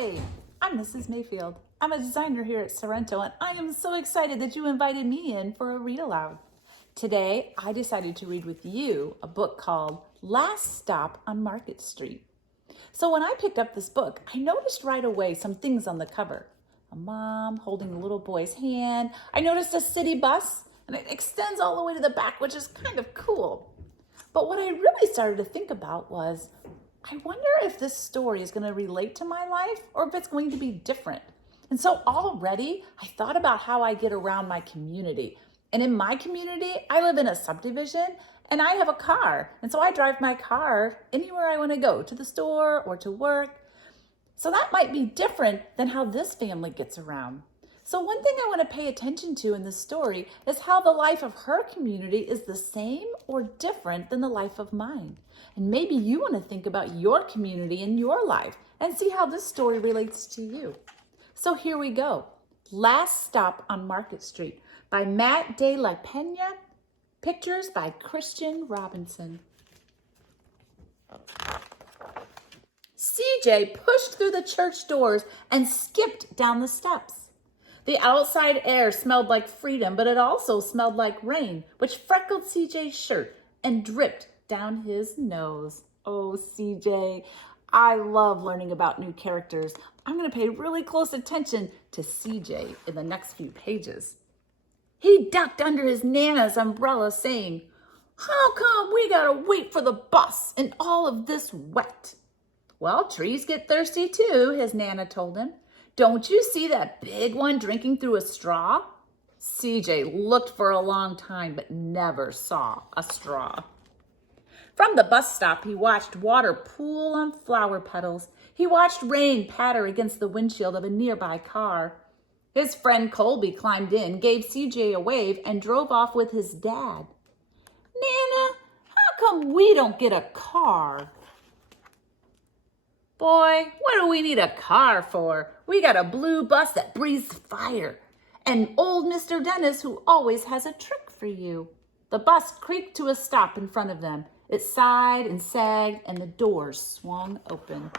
Hi, I'm Mrs. Mayfield. I'm a designer here at Sorrento, and I am so excited that you invited me in for a read aloud. Today, I decided to read with you a book called Last Stop on Market Street. So when I picked up this book, I noticed right away some things on the cover. A mom holding a little boy's hand. I noticed a city bus, and it extends all the way to the back, which is kind of cool. But what I really started to think about was, I wonder if this story is going to relate to my life or if it's going to be different. And so already I thought about how I get around my community. And in my community, I live in a subdivision and I have a car. And so I drive my car anywhere I want to go, to the store or to work. So that might be different than how this family gets around. So one thing I want to pay attention to in this story is how the life of her community is the same or different than the life of mine. And maybe you want to think about your community in your life and see how this story relates to you. So here we go. Last Stop on Market Street by Matt de la Pena. Pictures by Christian Robinson. CJ pushed through the church doors and skipped down the steps. The outside air smelled like freedom, but it also smelled like rain, which freckled CJ's shirt and dripped down his nose. Oh, CJ, I love learning about new characters. I'm going to pay really close attention to CJ in the next few pages. He ducked under his Nana's umbrella, saying, "How come we got to wait for the bus in all of this wet?" "Well, trees get thirsty too," his Nana told him. "Don't you see that big one drinking through a straw?" CJ looked for a long time, but never saw a straw. From the bus stop, he watched water pool on flower petals. He watched rain patter against the windshield of a nearby car. His friend Colby climbed in, gave CJ a wave, and drove off with his dad. "Nana, how come we don't get a car?" "Boy, what do we need a car for? We got a blue bus that breathes fire. And old Mr. Dennis who always has a trick for you." The bus creaked to a stop in front of them. It sighed and sagged and the doors swung open.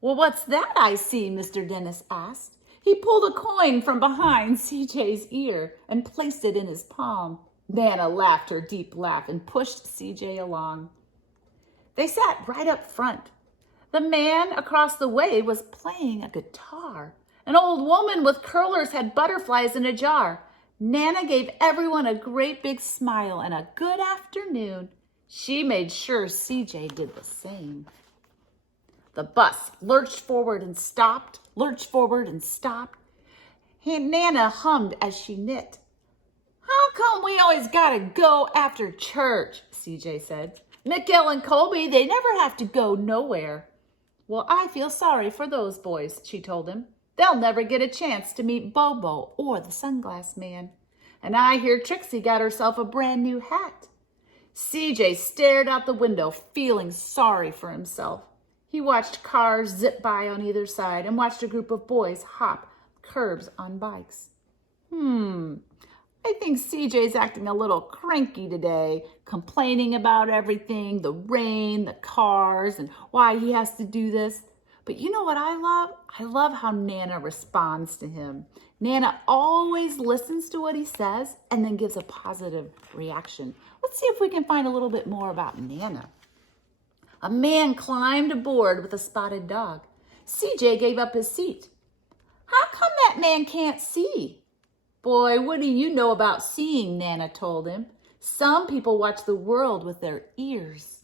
"Well, what's that I see?" Mr. Dennis asked. He pulled a coin from behind CJ's ear and placed it in his palm. Nana laughed her deep laugh and pushed CJ along. They sat right up front. The man across the way was playing a guitar. An old woman with curlers had butterflies in a jar. Nana gave everyone a great big smile and a good afternoon. She made sure CJ did the same. The bus lurched forward and stopped, lurched forward and stopped. Nana hummed as she knit. "How come we always gotta go after church?" CJ said. "Mikkel and Colby, they never have to go nowhere." "Well, I feel sorry for those boys," she told him. "They'll never get a chance to meet Bobo or the Sunglass Man. And I hear Trixie got herself a brand new hat." CJ stared out the window, feeling sorry for himself. He watched cars zip by on either side and watched a group of boys hop curbs on bikes. I think CJ's acting a little cranky today, complaining about everything, the rain, the cars, and why he has to do this. But you know what I love? I love how Nana responds to him. Nana always listens to what he says and then gives a positive reaction. Let's see if we can find a little bit more about Nana. A man climbed aboard with a spotted dog. CJ gave up his seat. "How come that man can't see?" "Boy, what do you know about seeing?" Nana told him. "Some people watch the world with their ears."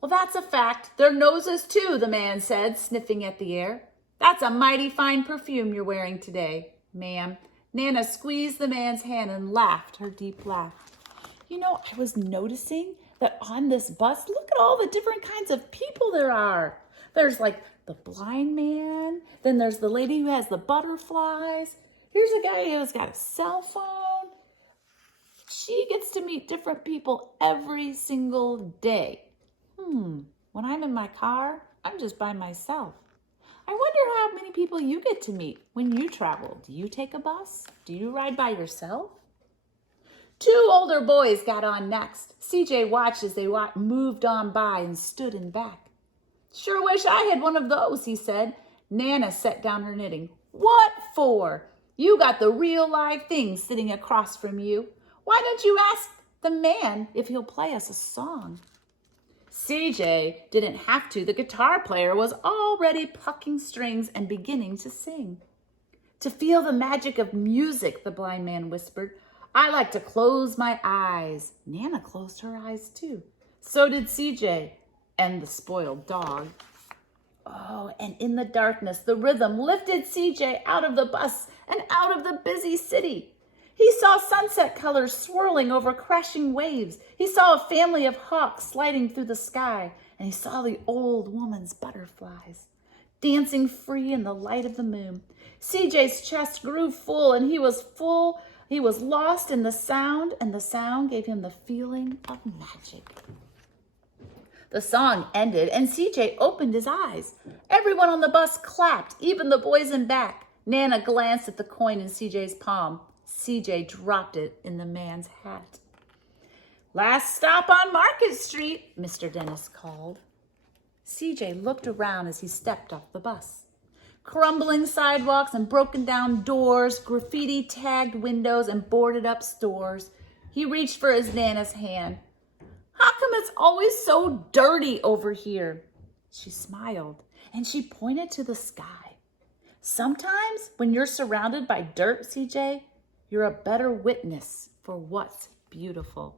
"Well, that's a fact. Their noses too," the man said, sniffing at the air. "That's a mighty fine perfume you're wearing today, ma'am." Nana squeezed the man's hand and laughed her deep laugh. "You know, I was noticing that on this bus, look at all the different kinds of people there are. There's like the blind man, then there's the lady who has the butterflies. Here's a guy who's got a cell phone. She gets to meet different people every single day. When I'm in my car, I'm just by myself. I wonder how many people you get to meet when you travel. Do you take a bus? Do you ride by yourself?" Two older boys got on next. CJ watched as they moved on by and stood in back. Sure wish I had one of those, he said. Nana set down her knitting. What for? You got the real live thing sitting across from you. Why don't you ask the man if he'll play us a song? CJ didn't have to. The guitar player was already plucking strings and beginning to sing. To feel the magic of music, the blind man whispered. I like to close my eyes. Nana closed her eyes too. So did CJ and the spoiled dog. Oh, and in the darkness, the rhythm lifted CJ out of the bus and out of the busy city. He saw sunset colors swirling over crashing waves. He saw a family of hawks sliding through the sky, and he saw the old woman's butterflies dancing free in the light of the moon. CJ's chest grew full, and he was lost in the sound, and the sound gave him the feeling of magic. The song ended, and CJ opened his eyes. Everyone on the bus clapped, even the boys in back. Nana glanced at the coin in CJ's palm. CJ dropped it in the man's hat. Last stop on Market Street, Mr. Dennis called. CJ looked around as he stepped off the bus. Crumbling sidewalks and broken down doors, graffiti-tagged windows and boarded-up stores. He reached for his Nana's hand. How come it's always so dirty over here? She smiled, and she pointed to the sky. Sometimes when you're surrounded by dirt, CJ, you're a better witness for what's beautiful.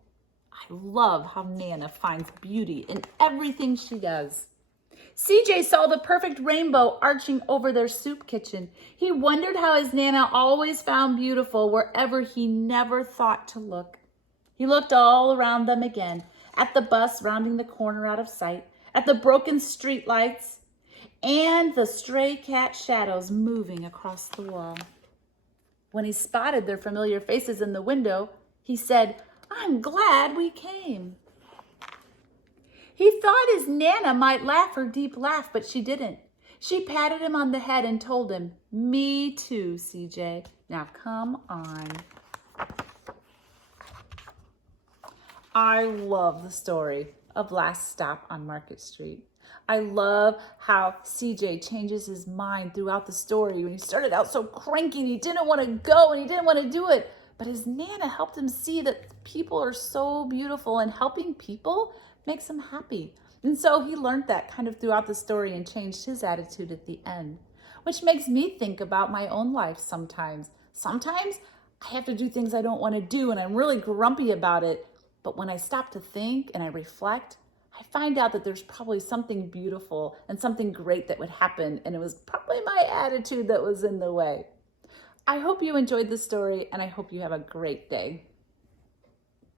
I love how Nana finds beauty in everything she does. CJ saw the perfect rainbow arching over their soup kitchen. He wondered how his Nana always found beautiful wherever he never thought to look. He looked all around them again, at the bus rounding the corner out of sight, at the broken street lights, and the stray cat shadows moving across the wall. When he spotted their familiar faces in the window, he said, I'm glad we came. He thought his Nana might laugh her deep laugh, but she didn't. She patted him on the head and told him, Me too, CJ. Now come on. I love the story of Last Stop on Market Street. I love how CJ changes his mind throughout the story. When he started out so cranky and he didn't want to go and he didn't want to do it. But his Nana helped him see that people are so beautiful and helping people makes him happy. And so he learned that kind of throughout the story and changed his attitude at the end, which makes me think about my own life sometimes. Sometimes I have to do things I don't want to do and I'm really grumpy about it. But when I stop to think and I reflect, I find out that there's probably something beautiful and something great that would happen. And it was probably my attitude that was in the way. I hope you enjoyed the story and I hope you have a great day.